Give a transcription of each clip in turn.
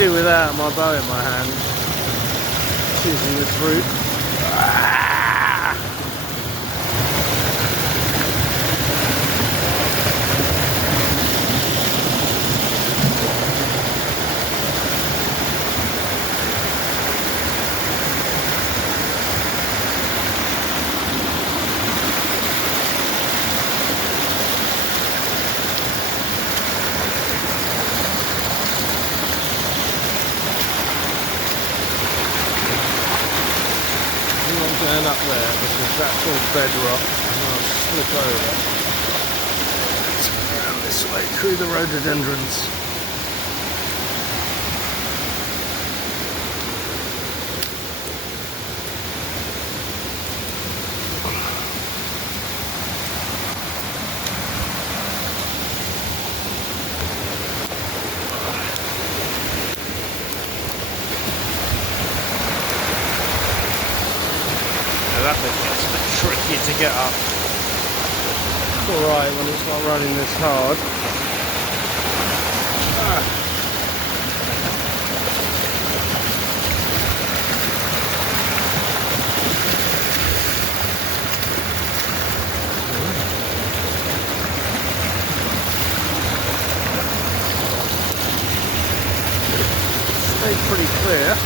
do without my bow in my hand, choosing this route. Going up there because that's all bedrock, and I'll slip over. Let's go around this way through the rhododendrons. That bit gets a bit tricky to get up. It's alright when it's not running this hard. Stayed pretty clear.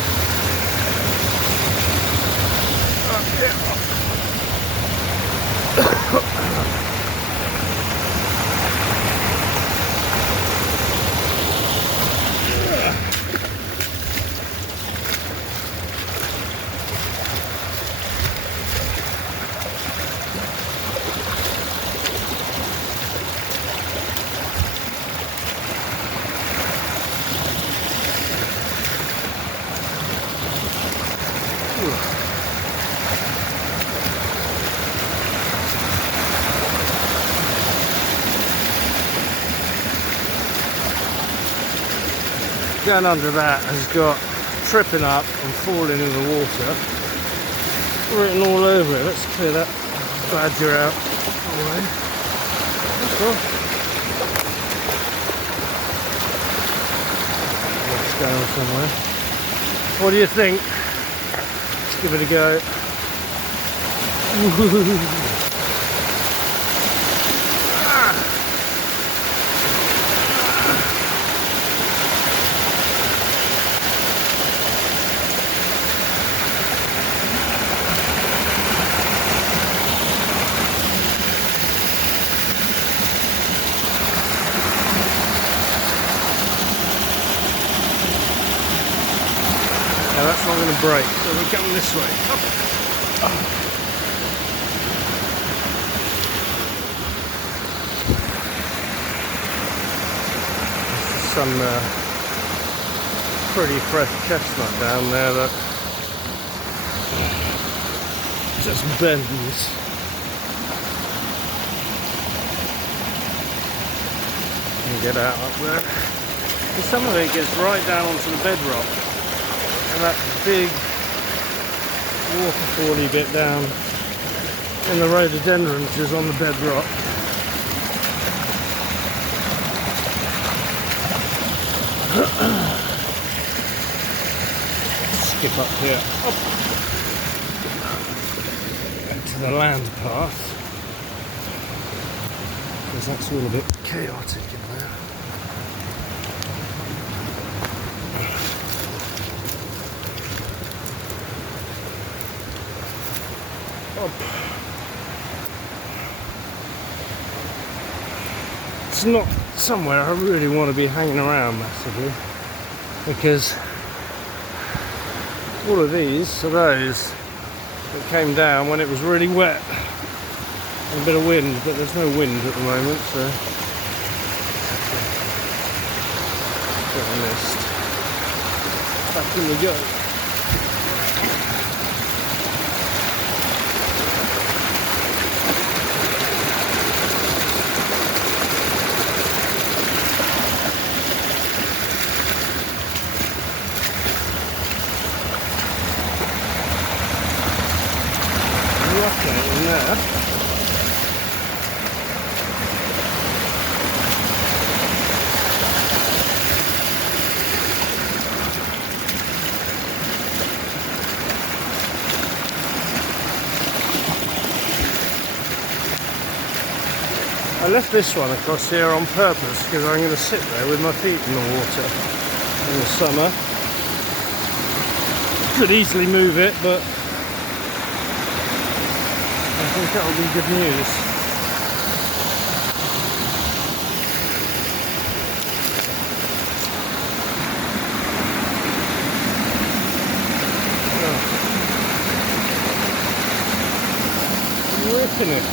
Down under that has got tripping up and falling in the water written all over it. Let's clear that badger out. It's going somewhere. What do you think? Let's give it a go. Now that's not going to break, so we're coming this way. There's some pretty fresh chestnut down there that just bends. Get out up there. And some of it gets right down onto the bedrock. And that big waterfally bit down in the rhododendrons is on the bedrock. Skip up here, up to the land path, because that's all a bit chaotic in there. It's not somewhere I really want to be hanging around massively, because all of these are those that came down when it was really wet and a bit of wind, but there's no wind at the moment, so got a mist. Back in we go. In there. I left this one across here on purpose because I'm going to sit there with my feet in the water in the summer. Could easily move it, but I think that will be good news. Oh. Ripping it.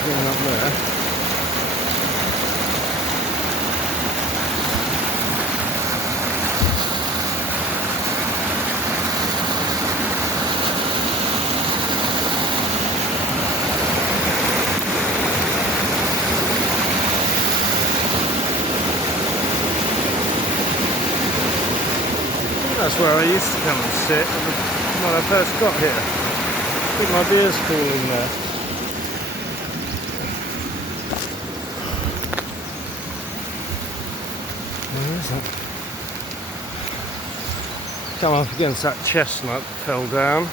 Going up there. That's where I used to come and sit when I first got here. I think my beer's cooling there. Where is it? Come up against that chestnut that fell down.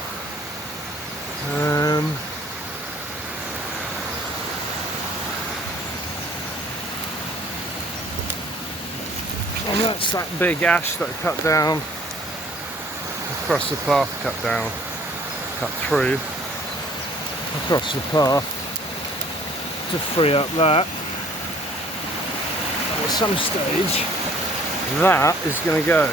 And that's that big ash that I cut down. Across the path, cut through across the path to free up that. At some stage that is going to go.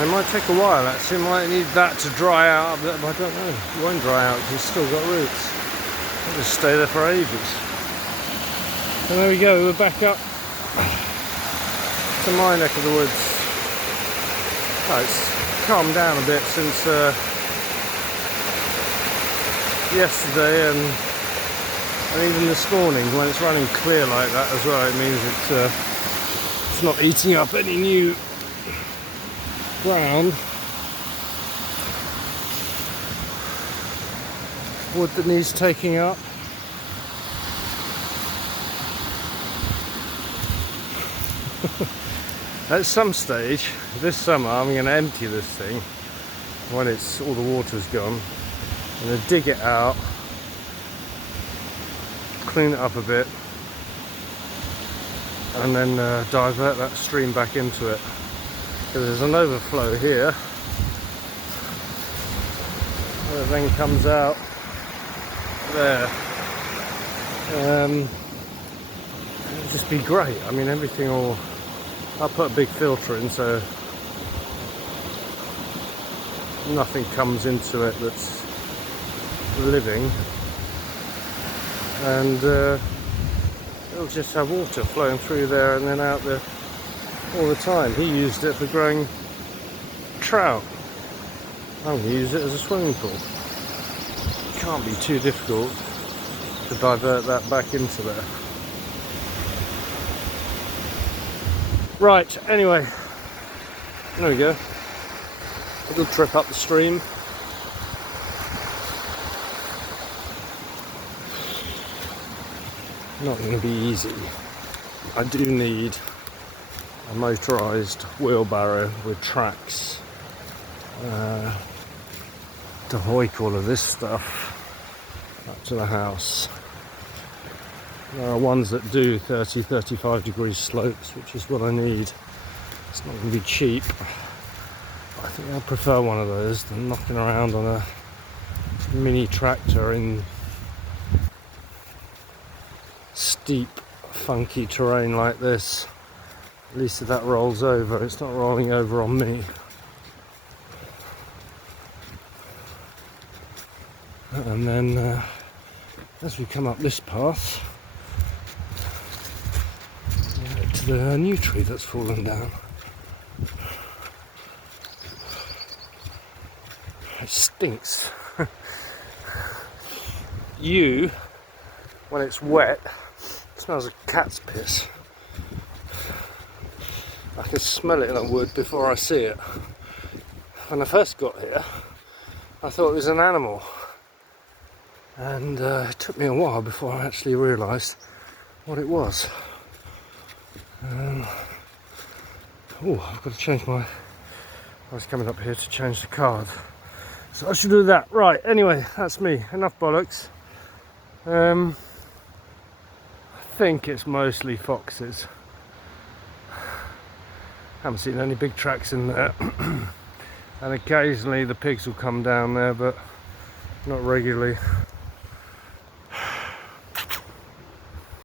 It might take a while actually, might need that to dry out, but I don't know, it won't dry out because it's still got roots. It'll just stay there for ages. And there we go, we're back up to my neck of the woods. Oh, it's calmed down a bit since yesterday and even this morning. When it's running clear like that as well, it means it's not eating up any new ground. Wood that needs taking up. At some stage this summer I'm going to empty this thing when it's all the water's gone. I'm going to dig it out, clean it up a bit, and then divert that stream back into it. Because there's an overflow here that then comes out there. It'll just be great. I mean, everything will. I'll put a big filter in so nothing comes into it that's living, and it'll just have water flowing through there and then out there all the time. He used it for growing trout. I'm going to use it as a swimming pool. It can't be too difficult to divert that back into there. Right, anyway, there we go. Little trip up the stream. Not going to be easy. I do need a motorised wheelbarrow with tracks to hoik all of this stuff up to the house. There are ones that do 30-35 degree slopes, which is what I need. It's not going to be cheap. I think I prefer one of those than knocking around on a mini tractor in steep, funky terrain like this. At least if that rolls over, it's not rolling over on me. And then as we come up this path to the new tree that's fallen down. It stinks. When it's wet, it smells like cat's piss. I can smell it in the wood before I see it. when I first got here, I thought it was an animal, and it took me a while before I actually realised what it was. Oh, I've got to change my... I was coming up here to change the card, so I should do that. Right, anyway, that's me. Enough bollocks. I think it's mostly foxes. Haven't seen any big tracks in there. And occasionally the pigs will come down there, but not regularly.